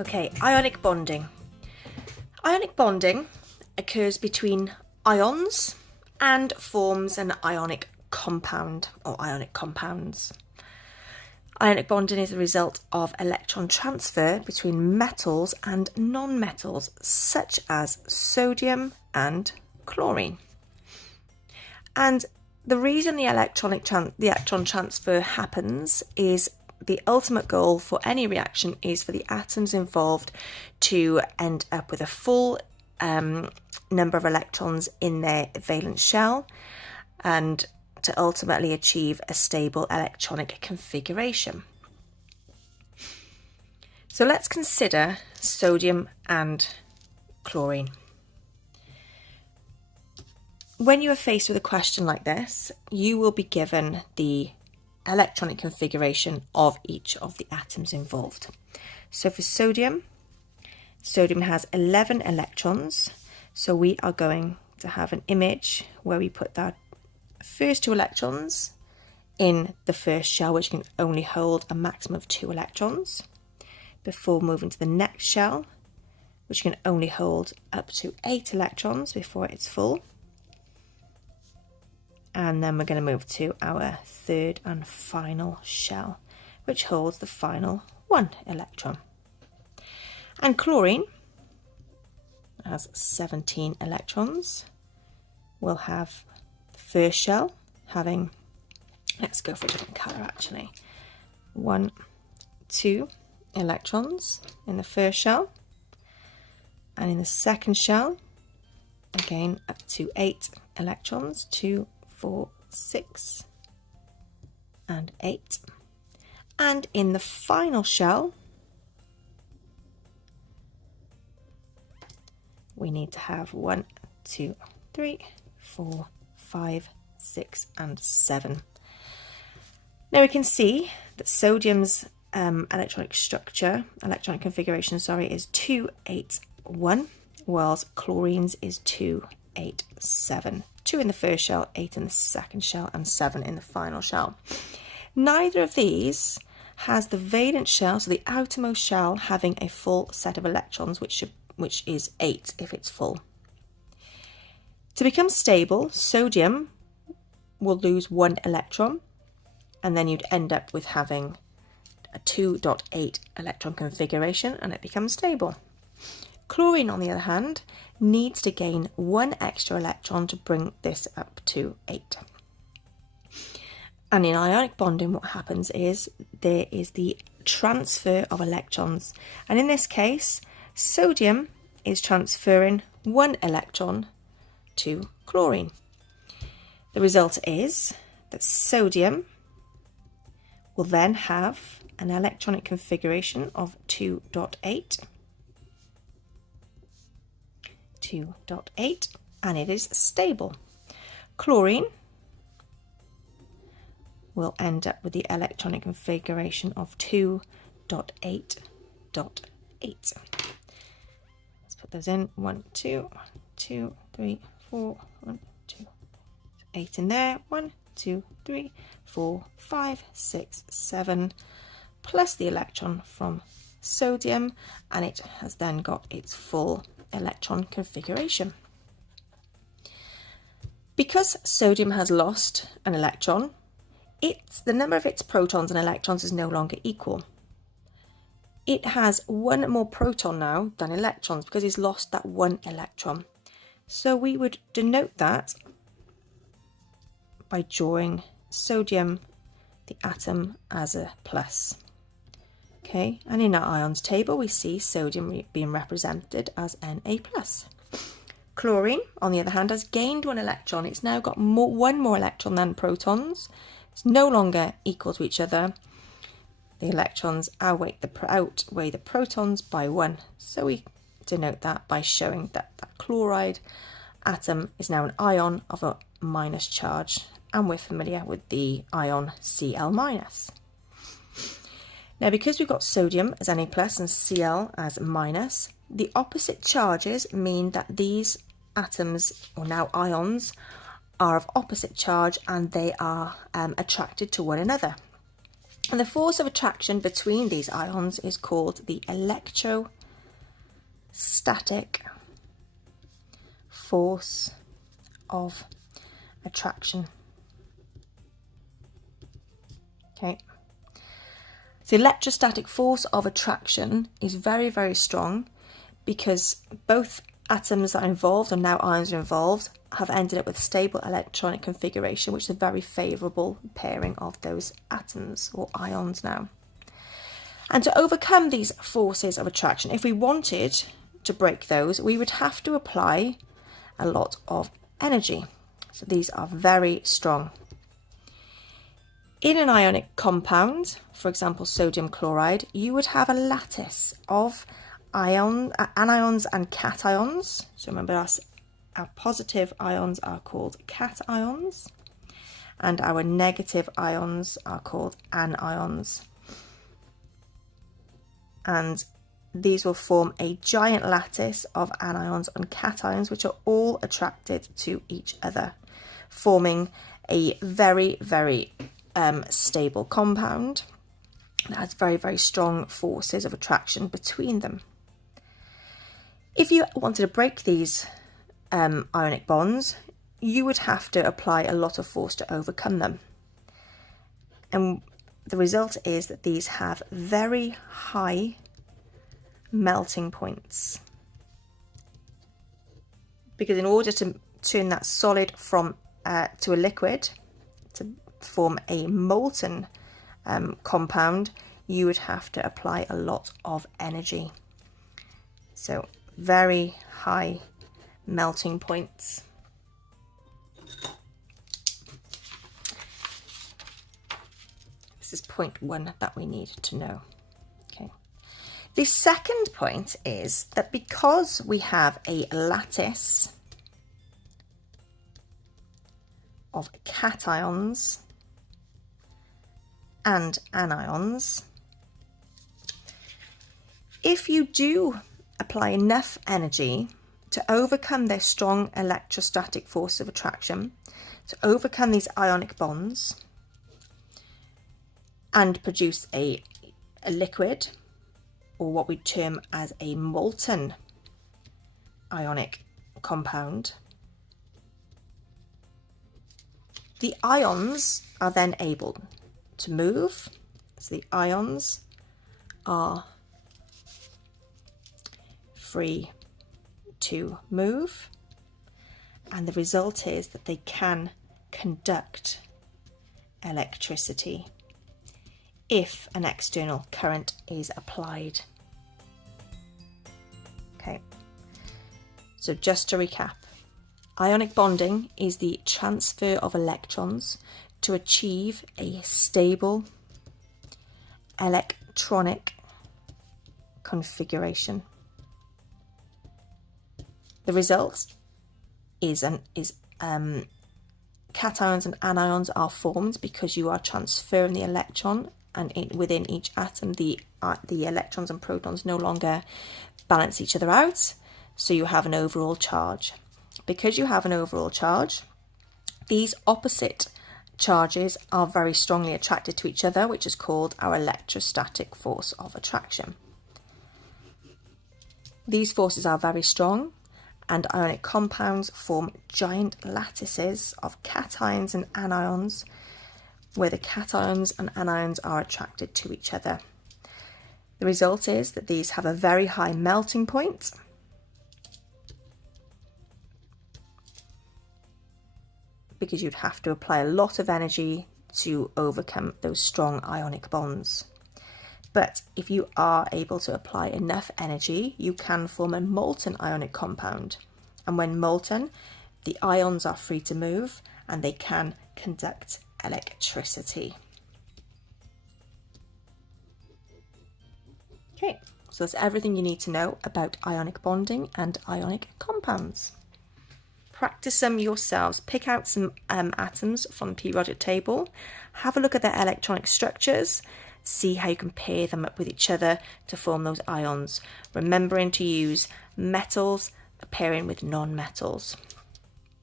Okay, ionic bonding. Ionic bonding occurs between ions and forms an ionic compound or ionic compounds. Ionic bonding is a result of electron transfer between metals and non-metals such as sodium and chlorine. And the reason the electron transfer happens is the ultimate goal for any reaction is for the atoms involved to end up with a full number of electrons in their valence shell and to ultimately achieve a stable electronic configuration. So let's consider sodium and chlorine. When you are faced with a question like this, you will be given the electronic configuration of each of the atoms involved. So for sodium has 11 electrons. So we are going to have an image where we put that first 2 electrons in the first shell, which can only hold a maximum of 2 electrons, before moving to the next shell, which can only hold up to 8 electrons before it's full. And then we're going to move to our third and final shell, which holds the final 1 electron. And chlorine has 17 electrons. We'll have the first shell having, let's go for a different colour actually, 1, 2 electrons in the first shell. And in the second shell, again up to 8 electrons, 2, 4, 6 and 8. And in the final shell, we need to have 1, 2, 3, 4, 5, 6 and 7. Now we can see that sodium's electronic configuration is 281, whilst chlorine's is 287. 2 in the first shell, 8 in the second shell, and 7 in the final shell. Neither of these has the valence shell, so the outermost shell, having a full set of electrons, which is 8 if it's full. To become stable, sodium will lose 1 electron, and then you'd end up with having a 2.8 electron configuration, and it becomes stable. Chlorine, on the other hand, needs to gain 1 extra electron to bring this up to 8. And in ionic bonding, what happens is there is the transfer of electrons. And in this case, sodium is transferring 1 electron to chlorine. The result is that sodium will then have an electronic configuration of 2.8. 2.8, and it is stable. Chlorine will end up with the electronic configuration of 2.8.8. Let's put those in. 1, 2, 2, 3, 4, 1, 2, 8 in there. 1, 2, 3, 4, 5, 6, 7, plus the electron from sodium, and it has then got its full electron configuration. Because sodium has lost an electron, the number of its protons and electrons is no longer equal. It has 1 more proton now than electrons because it's lost that 1 electron. So we would denote that by drawing sodium, the atom, as a plus. Okay, and in our ions table, we see sodium being represented as Na+. Chlorine, on the other hand, has gained 1 electron. It's now got 1 more electron than protons. It's no longer equal to each other. The electrons outweigh the protons by 1. So we denote that by showing that that chloride atom is now an ion of a minus charge. And we're familiar with the ion Cl-. Now, because we've got sodium as Na+ and Cl as minus, the opposite charges mean that these atoms, or now ions, are of opposite charge and they are attracted to one another. And the force of attraction between these ions is called the electrostatic force of attraction. Okay. The electrostatic force of attraction is very, very strong because both atoms that are involved, and now ions are involved, have ended up with stable electronic configuration, which is a very favourable pairing of those atoms or ions now. And to overcome these forces of attraction, if we wanted to break those, we would have to apply a lot of energy. So these are very strong. In an ionic compound, for example sodium chloride, you would have a lattice of anions and cations. So remember, our positive ions are called cations and our negative ions are called anions. And these will form a giant lattice of anions and cations, which are all attracted to each other, forming a very, very stable compound that has very, very strong forces of attraction between them. If you wanted to break these ionic bonds, you would have to apply a lot of force to overcome them. And the result is that these have very high melting points. Because in order to turn that solid from to a liquid, to form a molten compound, you would have to apply a lot of energy. So very high melting points. This is point 1 that we need to know. Okay. The second point is that because we have a lattice of cations and anions, if you do apply enough energy to overcome their strong electrostatic force of attraction, to overcome these ionic bonds and produce a liquid, or what we term as a molten ionic compound, the ions are then able to move. So the ions are free to move, and the result is that they can conduct electricity if an external current is applied. Okay, so just to recap, ionic bonding is the transfer of electrons to achieve a stable electronic configuration. The result is cations and anions are formed because you are transferring the electron, and within each atom the electrons and protons no longer balance each other out, so you have an overall charge. Because you have an overall charge, these opposite charges are very strongly attracted to each other, which is called our electrostatic force of attraction. These forces are very strong, and ionic compounds form giant lattices of cations and anions, where the cations and anions are attracted to each other. The result is that these have a very high melting point, because you'd have to apply a lot of energy to overcome those strong ionic bonds. But if you are able to apply enough energy, you can form a molten ionic compound. And when molten, the ions are free to move and they can conduct electricity. Okay, so that's everything you need to know about ionic bonding and ionic compounds. Practice them yourselves. Pick out some atoms from the periodic table, have a look at their electronic structures, see how you can pair them up with each other to form those ions, remembering to use metals pairing with non-metals.